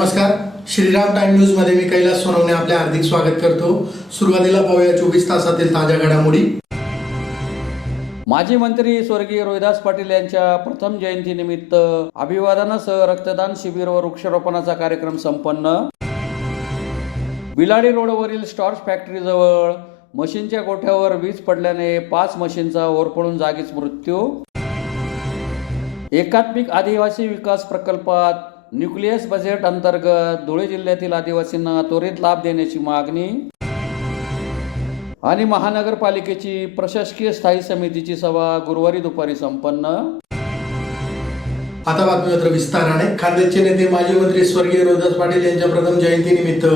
नमस्कार, Shriram time news मध्ये मी कैलास सोनवणे आपले हार्दिक स्वागत करतो। सुरुवातीला पाहूया 24 तासातील ताज्या घडामोडी। माजी मंत्री स्वर्गीय रोहिदास पाटील यांच्या प्रथम जयंतीनिमित्त अभिवादनासह रक्तदान शिबिर व वृक्षारोपणाचा कार्यक्रम संपन्न। बिलाडी रोडवरील स्टॉर्च फॅक्टरीजवळ मशीनच्या गोठ्यावर वीज पडल्याने 5 मशीनचा होरपळून जागीच मृत्यू। एकात्मिक आदिवासी विकास प्रकल्पात न्यूक्लियस बजेट अंतर्गत धुळे जिल्ह्यातील आदिवासींना त्वरित लाभ देण्याची मागणी। आणि महानगरपालिकेची प्रशासकीय स्थायी समितीची सभा गुरुवारी दुपारी संपन्न। आता बातमीपत्र विस्ताराने। खान्देशचे नेते माजी मंत्री स्वर्गीय रोहिदास पाटील यांच्या प्रथम जयंतीनिमित्त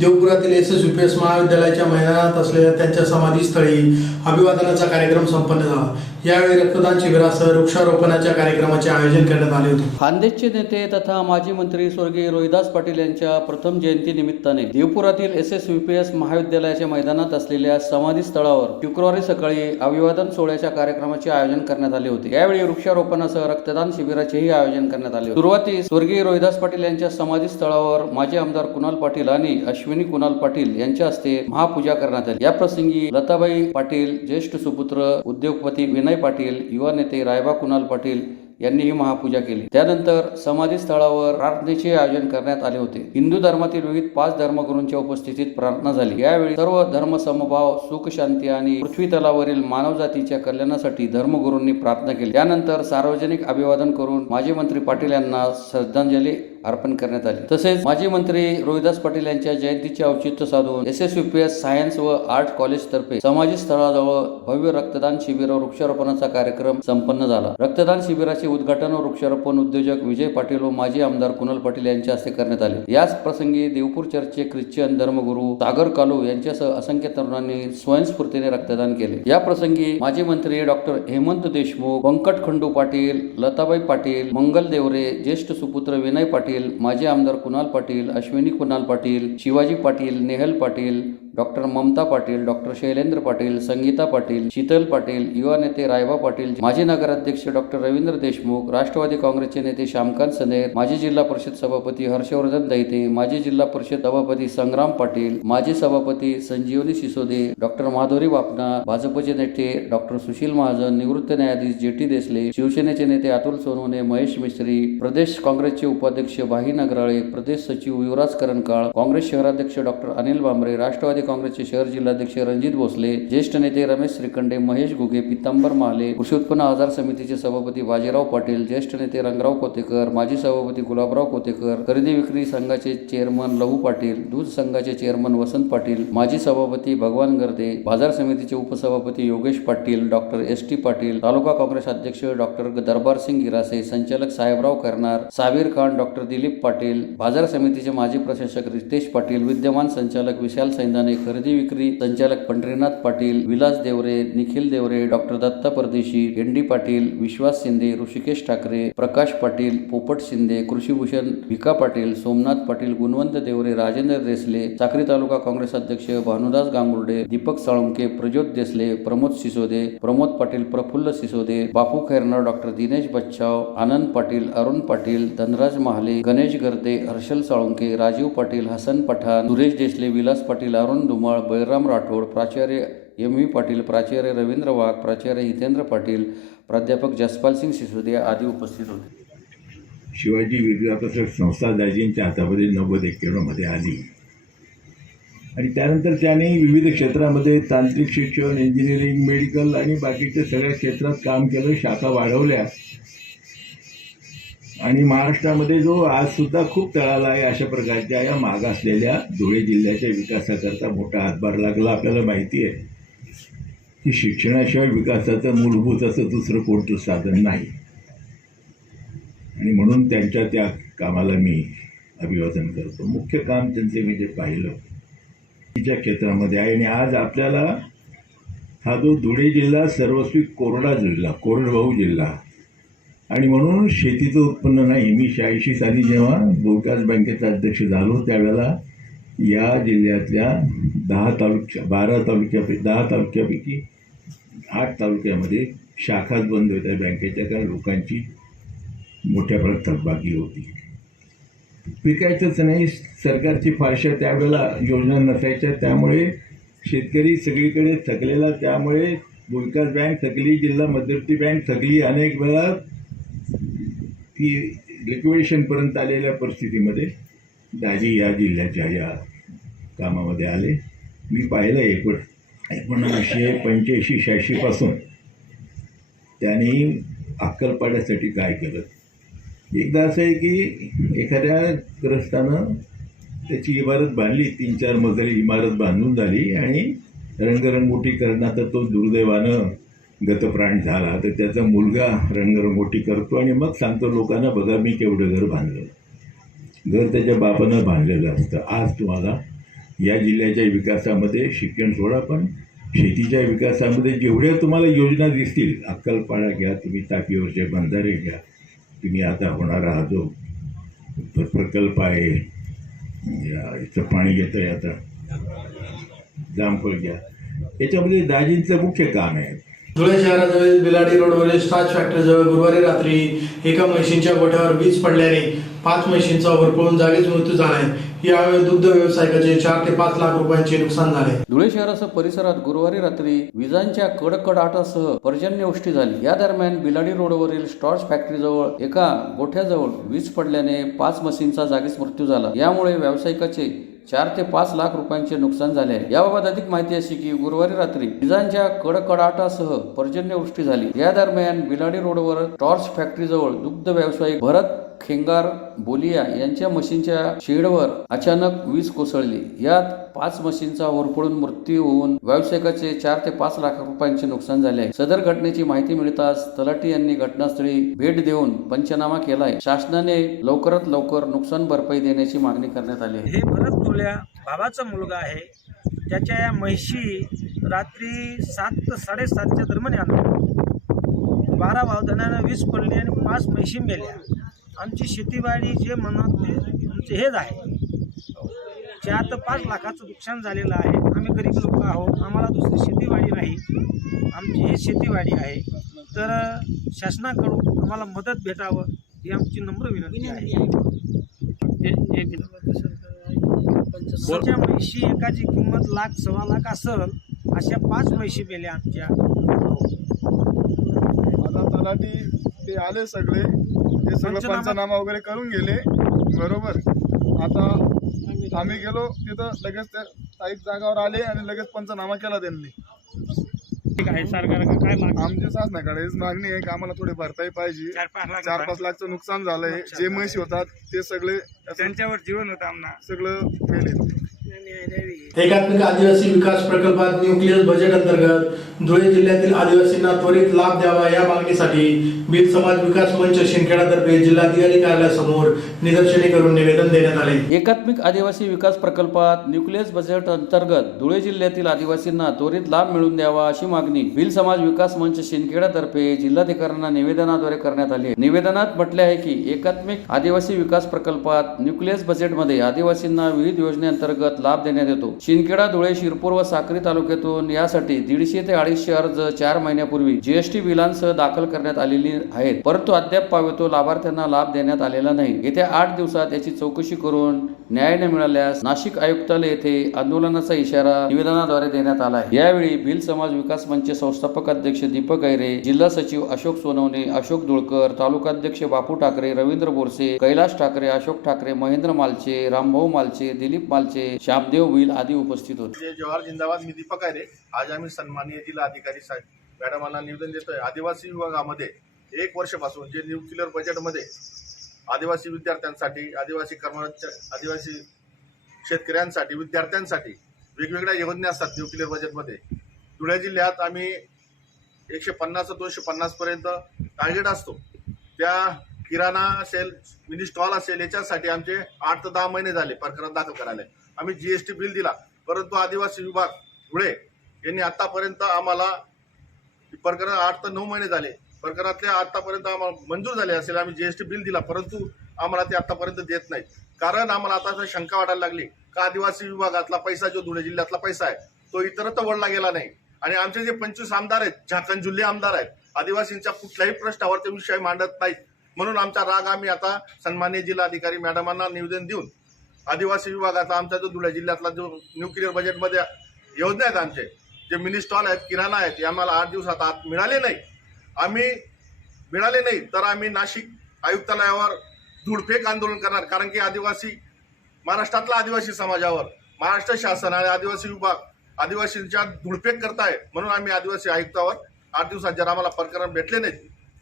देवपुरातील एसएसयूपीएस महाविद्यालयाच्या मैदानात असलेल्या त्यांच्या समाधीस्थळी अभिवादनाचा कार्यक्रम संपन्न झाला। यावेळी रक्तदान शिबिरासह वृक्षारोपणाच्या कार्यक्रमाचे आयोजन करण्यात आले होते। खान्देशचे नेते तथा माजी मंत्री स्वर्गीय रोहिदास पाटील यांच्या प्रथम जयंतीनिमित्ताने देवपुरातील एसएसयूपीएस महाविद्यालयाच्या मैदानात असलेल्या समाधीस्थळावर शुक्रवारी सकाळी अभिवादन सोहळ्याच्या कार्यक्रमाचे आयोजन करण्यात आले होते। यावेळी वृक्षारोपणासह रक्तदान शिबिराचे आयोजन करण्यात आले। सुरुवातीस स्वर्गीय रोहिदास पाटील यांच्या समाधीस्थळावर माजी आमदार कुणाल पाटील आणि अश्विनी कुणाल पाटील यांच्या हस्ते महापूजा करण्यात आली। या प्रसंगी लताबाई पाटील, ज्येष्ठ सुपुत्र उद्योगपती विनय पाटील, युवा नेते रायबा कुणाल पाटील यांनी ही महापूजा केली। त्यानंतर समाधी स्थळावर प्रार्थनेचे आयोजन करण्यात आले होते। हिंदू धर्मातील विविध 5 धर्मगुरूंच्या उपस्थितीत प्रार्थना झाली। यावेळी सर्व धर्म समभाव, सुख शांती आणि पृथ्वी तलावरील मानवजातीच्या कल्याणासाठी धर्मगुरूंनी प्रार्थना केली। त्यानंतर सार्वजनिक अभिवादन करून माजी मंत्री पाटील यांना श्रद्धांजली अर्पण करण्यात आली। तसेच माजी मंत्री रोहिदास पाटील यांच्या जयंतीचे औचित्य साधून एसएसयूपीएस सायन्स व आर्ट कॉलेज तर्फे समाधी स्थळाजवळ भव्य रक्तदान शिबिर व वृक्षारोपणाचा कार्यक्रम संपन्न झाला। रक्तदान शिबिराचे उद्घाटन व वृक्षारोपण उद्योजक विजय पाटील व माजी आमदार कुणाल पाटील यांच्या हस्ते करण्यात आले। याच प्रसंगी देवपूर चर्चचे ख्रिश्चन धर्मगुरू सागर कालू यांच्यासह असंख्य तरुणांनी स्वयंस्फूर्तीने रक्तदान केले। या प्रसंगी माजी मंत्री डॉक्टर हेमंत देशमुख, व्यंकट खंडू पाटील, लताबाई पाटील, मंगल देवरे, ज्येष्ठ सुपुत्र विनय पाटील, माजी आमदार कुणाल पाटील, अश्विनी कुणाल पाटील, शिवाजी पाटील, नेहल पाटील, डॉक्टर ममता पाटील, डॉक्टर शैलेंद्र पाटील, संगीता पाटील, शीतल पाटील, युवा नेते रायबा पाटील, माजी नगराध्यक्ष डॉक्टर रवींद्र देशमुख, राष्ट्रवादी काँग्रेसचे नेते श्यामकांत सनेर, माजी जिल्हा परिषद सभापती हर्षवर्धन दैते, माजी जिल्हा परिषद सभापती संग्राम पाटील, माजी सभापती संजीवनी सिसोदे, डॉक्टर माधुरी बापना, भाजपचे नेते डॉक्टर सुशील महाजन, निवृत्त न्यायाधीश जेटी देसले, शिवसेनेचे नेते अतुल सोनवणे, महेश मिस्त्री, प्रदेश काँग्रेसचे उपाध्यक्ष भाई नगराळे, प्रदेश सचिव युवराज करंकाळ, काँग्रेस शहराध्यक्ष डॉक्टर अनिल बांबरे, राष्ट्रवादी काँग्रेसचे शहर जिल्हाध्यक्ष रणजित भोसले, ज्येष्ठ नेते रमेश श्रीखंडे, महेश घुगे, पितांबर महाले, कृषी उत्पन्न आधार समितीचे सभापती बाजीराव पाटील, ज्येष्ठ नेते रंगराव कोतेकर, माजी सभापती गुलाबराव कोतेकर, खरेदी विक्री संघाचे चेअरमन लहू पाटील, दूध संघाचे चेअरमन वसंत पाटील, माजी सभापती भगवान गर्दे, बाजार समितीचे उपसभापती योगेश पाटील, डॉक्टर एस.टी. पाटील, तालुका काँग्रेस अध्यक्ष डॉक्टर दरबार सिंग गिरासे, संचालक साहेबराव करणार, साबीर खान, डॉक्टर दिलीप पाटील, बाजार समितीचे माजी प्रशासक रितेश पाटील, विद्यमान संचालक विशाल सैंदाने, खरेदी विक्री संचालक पंढरीनाथ पाटील, विलास देवरे, निखिल देवरे, डॉक्टर दत्ता परदेशी, एन.डी. पाटील, विश्वास शिंदे, ऋषिकेश ठाकरे, प्रकाश पाटील, पोपट शिंदे, कृषीभूषण भिका पाटील, सोमनाथ पाटील, गुणवंत देवरे, राजेंद्र देसले, साक्री तालुका काँग्रेस अध्यक्ष भानुदास गांगुर्डे, दीपक साळुंके, प्रज्योत देसले, प्रमोद सिसोदे, प्रमोद पाटील, प्रफुल्ल सिसोदे, बापू खैरनार, डॉक्टर दिनेश बच्चाव, आनंद पाटील, अरुण पाटील, धनराज महाले, गणेश गर्दे, हर्षल साळुंके, राजीव पाटील, हसन पठाण, सुरेश देसले, विलास पाटील, अरुण धुमाळ, बळराम राठोड, प्राचार्य एम.व्ही. पाटील, प्राचार्य रवींद्र वाघ, प्राचार्य हितेंद्र पाटील, प्राध्यापक जसपाल सिंग सिसोदिया आदी उपस्थित होते। शिवाजी विद्यापीठ संस्था दाजींच्या हातामध्ये 90-91 मध्ये आली आणि त्यानंतर त्याने विविध क्षेत्रामध्ये तांत्रिक शिक्षण, इंजिनिअरिंग, मेडिकल आणि बाकीच्या सगळ्या क्षेत्रात काम केलं, शाखा वाढवल्या आणि महाराष्ट्रामध्ये जो आज सुद्धा खूप तळाला आहे अशा प्रकारच्या या मागासलेल्या धुळे जिल्ह्याच्या विकासाकरता मोठा हातभार लागला। आपल्याला माहिती आहे की शिक्षणाशिवाय विकासाचं मूलभूत असं दुसरं कोणतं साधन नाही आणि म्हणून त्यांच्या त्या कामाला मी अभिवादन करतो। मुख्य काम त्यांचे मी जे पाहिलं तिच्या क्षेत्रामध्ये आहे आणि आज आपल्याला हा जो धुळे जिल्हा सर्वस्वी कोरडा जिल्हा, कोरडवाहू जिल्हा आणि म्हणून शेतीचं उत्पन्न नाही। मी 86 साली जेव्हा विकास बँकेचा अध्यक्ष झालो त्यावेळेला या जिल्ह्यातल्या 12 तालुक्यापैकी 8 तालुक्यामध्ये शाखाच बंद होत्या बँकेच्या, कारण लोकांची मोठ्या प्रमाणात थकबाकी होती पिकायचंच नाही. सरकारची फारशा त्यावेळेला योजना नसायच्या, त्यामुळे शेतकरी सगळीकडे थकलेला. त्यामुळे विकास बँक थकली, जिल्हा मध्यवर्ती बँक थकली. अनेक वेळा ती लिक्विडेशनपर्यंत आलेल्या परिस्थितीमध्ये दाजी या जिल्ह्याच्या या कामामध्ये आले. मी पाहिलं 1985-86 पासून त्यांनी अक्कलपाड्यासाठी काय केलं. एकदा असं आहे की एखाद्या ग्रस्तानं त्याची इमारत बांधली, 3-4 मजली इमारत बांधून झाली आणि रंगरंगोटी करण्यात तो दुर्दैवानं गतप्राण झाला. तर त्याचा मुलगा रंगरंगोटी करतो आणि मग सांगतो लोकांना, बघा मी केवढं घर बांधलं. घर त्याच्या बापानं बांधलेलं असतं. आज तुम्हाला या जिल्ह्याच्या विकासामध्ये शिक्षण सोडा, पण शेतीच्या विकासामध्ये जेवढ्या तुम्हाला योजना दिसतील, अक्कलपाडा घ्या तुम्ही, टाकीवरचे बंधारे घ्या तुम्ही, आता होणारा हा जो प्रकल्प आहे याचं पाणी घेतं आहे आता जामफळ घ्या, याच्यामध्ये दाजींचं मुख्य काम आहे. धुळे शहराजवळील बिलाडी रोडवरील स्टार्च फॅक्टरीजवळ गुरुवारी रात्री एका म्हशींच्या गोठ्यावर वीज पडल्याने 5 म्हशींचा होरपळून जागीच मृत्यू झालाय. यावेळी दुग्ध व्यावसायिकाचे 4 ते 5 लाख रुपयांचे नुकसान झाले. धुळे शहरासह परिसरात गुरुवारी रात्री विजांच्या कडकडाटासह पर्जन्यवृष्टी झाली. या दरम्यान बिलाडी रोडवरील स्टॉर्च फॅक्टरीजवळ एका गोठ्याजवळ वीज पडल्याने 5 म्हशींचा जागीच मृत्यू झाला. यामुळे व्यावसायिकाचे 4 ते 5 लाख रुपयांचे नुकसान झाले आहे. याबाबत अधिक माहिती अशी की गुरुवारी रात्री विजांच्या कडकडाटासह पर्जन्यवृष्टी झाली. या दरम्यान बिलाडी रोडवर टॉर्च फॅक्टरीजवळ दुग्ध व्यावसायिक भरत खेंगार बोलिया यांच्या म्हशींच्या शेडवर अचानक वीज कोसळली. यात 5 म्हशींचा होरपळून मृत्यू होऊन व्यावसायिकाचे 4 ते 5 लाख रुपयांचे नुकसान झाले आहे. सदर घटनेची माहिती मिळताच तलाठी यांनी घटनास्थळी भेट देऊन पंचनामा केला आहे. शासनाने लवकरात लवकर नुकसान भरपाई देण्याची मागणी करण्यात आली आहे. हे भरत बोल्या भावाचा मुलगा आहे. त्याच्या या म्हशी रात्री 7 ते 7:30च्या दरम्यान 12 वादनानं वीज पडली आणि 5 म्हशी मेल्या. आमची शेतीवाडी जे म्हणत ते आमचे हेच आहे. 4 ते 5 लाखाचं नुकसान झालेलं आहे. आम्ही गरीब लोक आहोत, आम्हाला दुसरी शेतीवाडी नाही, आमची ही शेतीवाडी आहे. तर शासनाकडून आम्हाला मदत भेटावं ही आमची नम्र विनंती आहे. त्याच्या म्हशी एकाची किंमत 1,00,000-1.25 लाख असेल, अशा 5 म्हशी मेल्या आमच्या. आता तलाठी ते आले सगळे, ते सगळं पंचनामा वगैरे करून गेले. बरोबर. आता आम्ही गेलो तिथं, लगेच ते स्थायिक जागावर आले आणि लगेच पंचनामा केला त्यांनी. आमच्या शासनाकडे मागणी आहे की आम्हाला थोडी भरपाई पाहिजे. 4-5 लाखचं नुकसान झालंय. जे म्हशी होतात ते सगळे त्यांच्यावर जीवन होतं आम्हाला सगळं मेले. एकात्मिक आदिवासी विकास प्रकल्पात न्यूक्लियस बजेट अंतर्गत धुळे जिल्ह्यातील आदिवासींना त्वरित लाभ द्यावा या मागणीसाठी भिल समाज विकास मंच शिंदखेडातर्फे जिल्हाधिकारी कार्यालयासमोर निदर्शने करून निवेदन देण्यात आले. एकात्मिक आदिवासी विकास प्रकल्पात न्यूक्लियस बजेट अंतर्गत धुळे जिल्ह्यातील आदिवासींना त्वरित लाभ मिळवून द्यावा अशी मागणी भिल समाज विकास मंच शिंदखेडातर्फे जिल्हाधिकाऱ्यांना निवेदनाद्वारे करण्यात आली आहे. निवेदनात म्हटले आहे की एकात्मिक आदिवासी विकास प्रकल्पात न्यूक्लियस बजेटमध्ये आदिवासींना विविध योजनेअंतर्गत लाभ देण्यात येतो. शिंदखेडा, धुळे, शिरपूर व साक्री तालुक्यातून यासाठी 150 ते 250 अर्ज 4 महिन्यापूर्वी जीएसटी बिलांसह दाखल करण्यात आलेली आहेत, परंतु अद्याप पावतो लाभार्थ्यांना लाभ देण्यात आलेला नाही. येत्या 8 दिवसात याची चौकशी करून न्याय न मिळाल्यास नाशिक आयुक्तालय येथे आंदोलनाचा इशारा निवेदनाद्वारे देण्यात आला आहे. यावेळी भिल समाज विकास मंच संस्थापक अध्यक्ष दीपक गैरे, जिल्हा सचिव अशोक सोनवणे, अशोक धुळकर, तालुकाध्यक्ष बापू ठाकरे, रवींद्र बोरसे, कैलास ठाकरे, अशोक ठाकरे, महेंद्र मालचे, रामभाऊ मालचे, दिलीप मालचे, श्यामदेव भिल आदी उपस्थित होते. जवाहर जिंदाबाद. मी दीपक गैरे. आज आम्ही सन्माननीय जिल्हा अधिकारी साहेब मॅडमांना निवेदन देतोय. आदिवासी विभागामध्ये 1 वर्षापासून जे न्यूक्लिअर बजेटमध्ये आदिवासी विद्यार्थ्यांसाठी, आदिवासी शेतकऱ्यांसाठी, विद्यार्थ्यांसाठी वेगवेगळ्या योजना असतात न्यूक्लिअर बजेटमध्ये. धुळे जिल्ह्यात आम्ही 150-250 पर्यंत टार्गेट असतो. त्या किराणा असेल, मिनी स्टॉल असेल, याच्यासाठी आमचे 8 ते 10 महिने झाले प्रकरण दाखल करायला. आम्ही जीएसटी बिल दिला, परंतु आदिवासी विभाग धुळे यांनी आतापर्यंत आम्हाला प्रकरण 8 ते 9 महिने झाले. प्रकरणातले आतापर्यंत आम्हाला मंजूर झाले असेल. आम्ही जीएसटी बिल दिला, परंतु आम्हाला ते आतापर्यंत देत नाहीत. कारण आम्हाला आता शंका वाटायला लागली का आदिवासी विभागातला पैसा, जो धुळे जिल्ह्यातला पैसा आहे, तो इतरत्र वळला गेला नाही. आणि आमचे जे 25 आमदार आहेत, झाकण जुल्हे आमदार आहेत, आदिवासींच्या कुठल्याही प्रश्नावर ते विषय मांडत नाहीत. म्हणून आमचा राग आम्ही आता सन्माननीय जिल्हाधिकारी मॅडमांना निवेदन देऊन आदिवासी विभागाचा आमचा जो धुळे जिल्ह्यातला जो न्यूक्लिअर बजेटमध्ये योजना आहेत आमचे जे मिनी स्टॉल आहेत किराणा आहेत हे आम्हाला 8 दिवसात आत मिळाले नाही तर आम्ही नाशिक आयुक्तालयावर धूळफेक आंदोलन करणार. कारण की महाराष्ट्रातल्या आदिवासी समाजावर महाराष्ट्र शासन आणि आदिवासी विभाग आदिवासींच्या धूळफेक करताय. म्हणून आम्ही आदिवासी आयुक्तावर 8 दिवसात जर आम्हाला प्रकरण भेटले नाही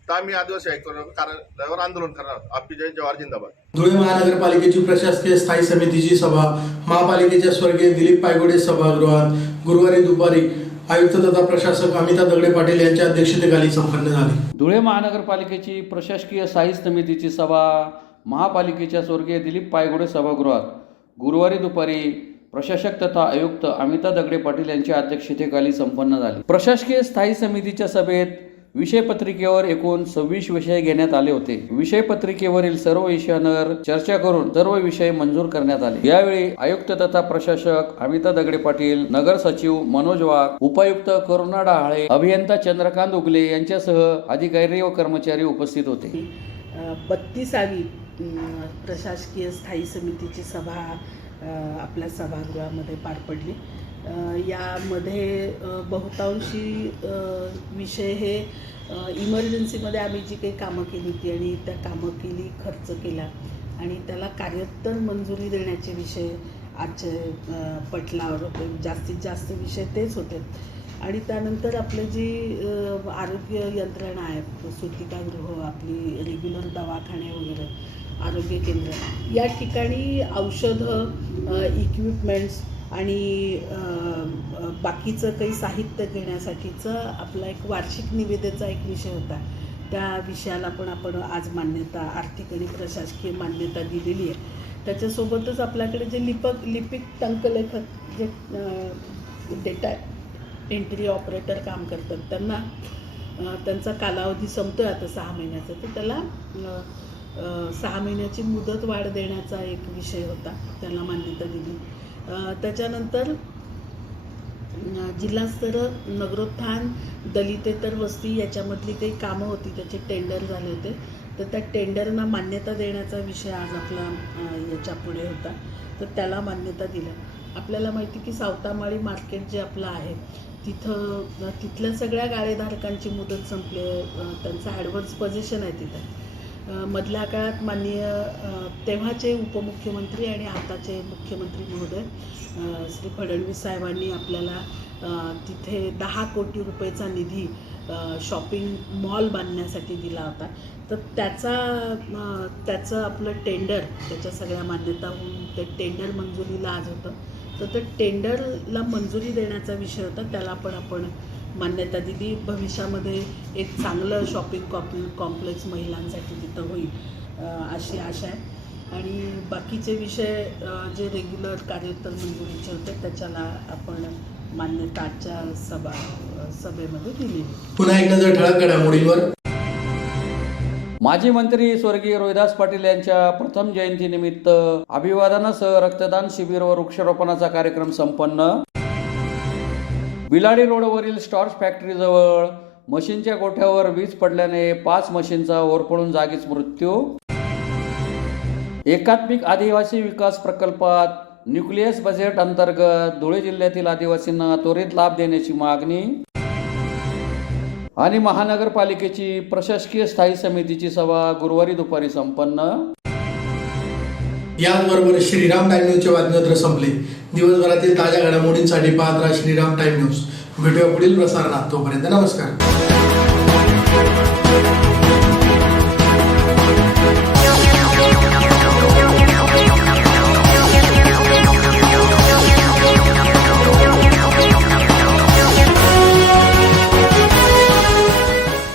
तर आम्ही आदिवासी कार्यालयावर आंदोलन करणार. आपली जय जवाहर जिंदाबाद. धुळे महानगरपालिकेची प्रशासकीय स्थायी समितीची सभा महापालिकेच्या स्वर्गीय दिलीप पायगुडे सभागृहात गुरुवारी दुपारी आयुक्त तथा प्रशासक अमिता दगडे पाटील यांच्या अध्यक्षतेखाली संपन्न झाली. धुळे महानगरपालिकेची प्रशासकीय स्थायी समितीची सभा महापालिकेच्या स्वर्गीय दिलीप पायगुडे सभागृहात गुरुवारी दुपारी प्रशासक तथा आयुक्त अमिता दगडे पाटील यांच्या अध्यक्षतेखाली संपन्न झाली. प्रशासकीय स्थायी समितीच्या सभेत विषयपत्रिकेवर एकूण 26 विषय घेण्यात आले होते. विषयपत्रिकेवरील सर्व विषयांवर चर्चा करून सर्व विषय मंजूर करण्यात आले. यावेळी आयुक्त तथा प्रशासक अमिता दगडे पाटील, नगर सचिव मनोज वाघ, उपायुक्त करुणा डहाळे, अभियंता चंद्रकांत उगले यांच्यासह अधिकारी व कर्मचारी उपस्थित होते. 32वी प्रशासकीय स्थायी समितीची सभा आपल्या सभागृहामध्ये पार पडली. यामध्ये बहुतांशी विषय हे इमर्जन्सीमध्ये आम्ही जी काही कामं केली होती आणि त्या कामं केली, खर्च केला आणि त्याला कार्योत्तर मंजुरी देण्याचे विषय आजचे पटलावर होते. जास्तीत जास्त विषय तेच होते. आणि त्यानंतर आपली जी आरोग्य यंत्रणा आहे, सुतिकागृह, आपली रेग्युलर दवाखाने वगैरे, आरोग्य केंद्र, या ठिकाणी औषधं, इक्विपमेंट्स आणि बाकीचं काही साहित्य घेण्यासाठीचं आपला एक वार्षिक निविदेचा एक विषय होता. त्या विषयाला पण आपण आज मान्यता, आर्थिक आणि प्रशासकीय मान्यता दिलेली आहे. त्याच्यासोबतच आपल्याकडे जे लिपिक टंकलेखक जे डेटा एंट्री ऑपरेटर काम करतात त्यांचा कालावधी संपतोय आता 6 महिन्याचा, तर त्याला 6 महिन्याची मुदत वाढ देण्याचा एक विषय होता, त्याला मान्यता दिली. त्याच्यानंतर जिल्हास्तर नगरोत्थान, दलितेतर वस्ती याच्यामधली काही कामं होती, त्याचे टेंडर झाले होते, तर त्या टेंडरना मान्यता देण्याचा विषय आज आपला याच्या पुढे होता, तर त्याला मान्यता दिलं. आपल्याला माहिती की सावतामाळी मार्केट जे आपलं आहे तिथल्या सगळ्या गाळेधारकांची मुदत संपली, त्यांचं ॲडव्हान्स पोझिशन आहे तिथं. मधल्या काळात माननीय तेव्हाचे उपमुख्यमंत्री आणि आताचे मुख्यमंत्री महोदय श्री फडणवीस साहेबांनी आपल्याला तिथे 10 कोटी रुपयेचा निधी शॉपिंग मॉल बांधण्यासाठी दिला होता. तर त्याचं आपलं टेंडर, त्याच्या सगळ्या मान्यता होऊन ते टेंडर मंजुरीला आज होतं. तर ते टेंडरला मंजुरी देण्याचा विषय होता, त्याला पण आपण मान्यता दिली. भविष्यामध्ये एक चांगलं शॉपिंग कॉम्प्लेक्स महिलांसाठी तिथं होईल अशी आशा आहे. आणि बाकीचे विषय जे रेग्युलर कार्योत्तर मंजुरीचे होते त्याच्याला आपण मान्यता आजच्या सभेमध्ये दिली. पुन्हा एक नजर ठळक घडामोडींवर. माजी मंत्री स्वर्गीय रोहिदास पाटील यांच्या प्रथम जयंतीनिमित्त अभिवादनासह रक्तदान शिबिर व वृक्षारोपणाचा कार्यक्रम संपन्न. बिलाडी रोडवरील स्टॉर्च फॅक्टरीजवळ मशीनच्या गोठ्यावर वीज पडल्याने 5 मशीनचा होरपळून जागीच मृत्यू. एकात्मिक आदिवासी विकास प्रकल्पात न्यूक्लियस बजेट अंतर्गत धुळे जिल्ह्यातील आदिवासींना त्वरित लाभ देण्याची मागणी. आणि महानगरपालिकेची प्रशासकीय स्थायी समितीची सभा गुरुवारी दुपारी संपन्न. याचबरोबर श्रीराम टाइम न्यूजचे बातमीपत्र संपले. दिवसभरातील ताज्या घडामोडींसाठी पाहत राहा श्रीराम टाइम न्यूज. भेटूया पुढील प्रसारणात. तोपर्यंत नमस्कार.